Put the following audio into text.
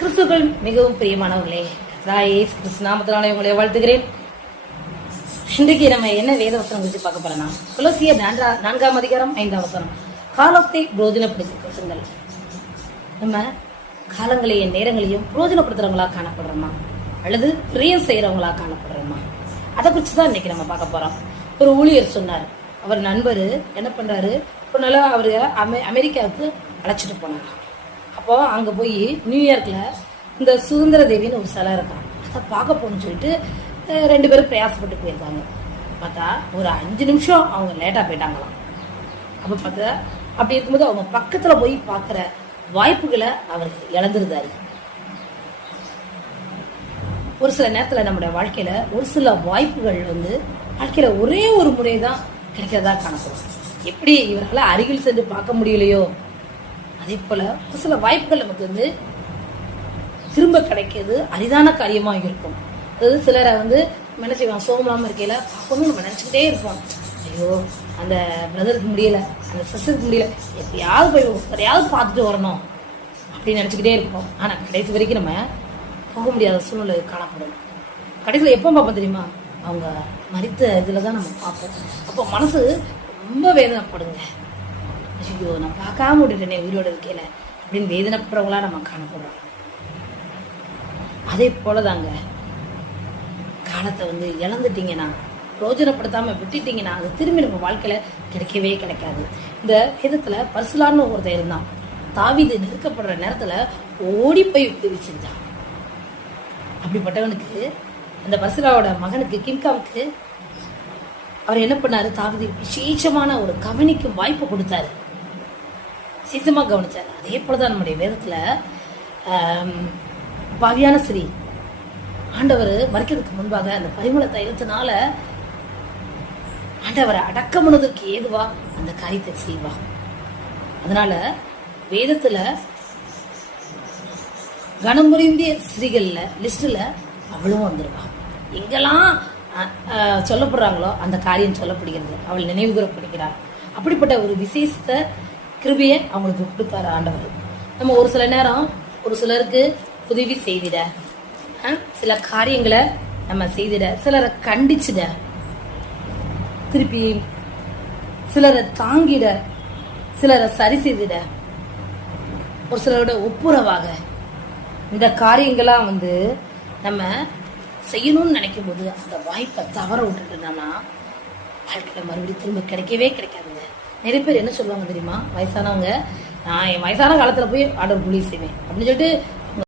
கிறிஸ்துக்கள் மிகவும் பிரியமானவர்களே, ராயேஸ் கிறிஸ்துநாமத்தினாலே உங்களை வாழ்த்துகிறேன். இன்றைக்கு நம்ம என்ன வேத வசனம் குறித்து பார்க்க போறோம்னா, கொலோசியர் 4ஆம் அதிகாரம் 5ஆம் வசனம். காலத்தை பிரோஜனப்படுத்திக் கொள்ளுங்கள். நம்ம காலங்களையும் நேரங்களையும் பிரோஜனப்படுத்துறவங்களா காணப்படுறோமா அல்லது பிரியம் செய்யறவங்களா காணப்படுறோமா? அதை குறித்து தான் இன்னைக்கு நம்ம பார்க்க போறோம். ஒரு ஊழியர் சொன்னார், அவர் நண்பர் என்ன பண்றாரு, ஒரு நாள் அவரு அமெரிக்காவுக்கு அழைச்சிட்டு போனாங்க. அப்போ அங்கே போய் நியூயார்க்கில் இந்த சுதந்திர தேவின்னு ஒரு சிலை இருக்கான், அதை பார்க்க போகணும்னு சொல்லிட்டு 2 பேரும் பிரயாசப்பட்டு போயிருக்காங்க. பார்த்தா ஒரு 5 நிமிஷம் அவங்க லேட்டாக போயிட்டாங்களாம். அப்போ பார்த்தா அப்படி இருக்கும்போது அவங்க பக்கத்தில் போய் பார்க்குற வாய்ப்புகளை அவர் இழந்துருந்தாரு. ஒரு சில நேரத்தில் நம்முடைய வாழ்க்கையில் ஒரு சில வாய்ப்புகள் வாழ்க்கையில் ஒரே ஒரு முறை தான் கிடைக்கிறதா காணப்படும். எப்படி இவர்களால் அருகில் சென்று பார்க்க முடியலையோ அதே போல ஒரு சில வாய்ப்புகள் நமக்கு திரும்ப கிடைக்கிறது அரிதான காரியமாக இருக்கும். அதாவது சிலரை என்ன செய்வாங்க, சோகமாக இருக்கையில பார்க்கணும் நம்ம நினச்சிக்கிட்டே இருப்போம். ஐயோ அந்த பிரதருக்கு முடியல, அந்த சிஸ்டருக்கு முடியல, எப்பயாவது போய் யாரையாவது பார்த்துட்டு வரணும் அப்படின்னு நினச்சிக்கிட்டே இருப்போம். ஆனால் கடைசி வரைக்கும் நம்ம போக முடியாத சூழ்நிலை காணப்படும். கடைசியில் எப்போ பார்ப்போம் தெரியுமா, அவங்க மரித்த இதில் தான் நம்ம பார்ப்போம். அப்போ மனசு ரொம்ப வேதனைப்படுங்க. ஐயோ நான் பார்க்காம விட்டுட்டேனே உயிரோட இருக்கையில அப்படின்னு வேதனைப்படுறவங்களா நம்ம காணப்படுறோம். அதே போலதாங்க, காலத்தை இழந்துட்டீங்கன்னா, பிரோஜனப்படுத்தாம விட்டுட்டீங்கன்னா அது திரும்பி நம்ம வாழ்க்கையில கிடைக்கவே கிடைக்காது. இந்த விதத்துல பர்சுலான்னு ஒருத்தர் இருந்தான். தாவீது நெருக்கப்படுற நேரத்துல ஓடி போய் உதவி செஞ்சான். அப்படிப்பட்டவனுக்கு அந்த பர்சுலாவோட மகனுக்கு கிம்காமுக்கு அவர் என்ன பண்ணாரு, தாவீது விசேஷமான ஒரு கவனிக்கும் வாய்ப்பு கொடுத்தாரு, சீசமா கவனிச்சாரு. அதே போலதான் நம்முடைய வேதத்துல பாவியான ஸ்ரீ ஆண்டவர் மறிக்கிறதுக்கு முன்பாக அந்த பரிமள தைலத்தினால ஆண்டவரை அடக்கம் பண்ணுவதற்கு ஏதுவா அந்த காரியத்தை செய்வா. அதனால வேதத்துல கனமுறிந்திய ஸ்ரீகள்ல லிஸ்ட்ல அவளும் வந்துருவா. எங்கெல்லாம் சொல்லப்படுறாங்களோ அந்த காரியம் சொல்லப்படுகிறது, அவள் நினைவு கூறப்படுகிறாள். அப்படிப்பட்ட ஒரு விசேஷத்தை கிருபையை அவங்களுக்கு கொடுத்தாரு ஆண்டவர். நம்ம ஒரு சில நேரம் ஒரு சிலருக்கு உதவி செய்திட, சில காரியங்களை நம்ம செய்திட, சிலரை கண்டிச்சிட, திருப்பி சிலரை தாங்கிட, சிலரை சரி செய்திட, ஒரு சிலரோட ஒப்புரவாக இந்த காரியங்களாம் நம்ம செய்யணும்னு நினைக்கும் போது அந்த வாய்ப்பை தவற விட்டுட்டோம்னா வாழ்க்கையில மறுபடியும் திரும்ப கிடைக்கவே கிடைக்காதுங்க. நிறைய பேர் என்ன சொல்லுவாங்க தெரியுமா, வயசானவங்க, நான் என் வயசான காலத்துல போய் ஆண்டவர் ஊழியம் செய்வேன் அப்படின்னு சொல்லிட்டு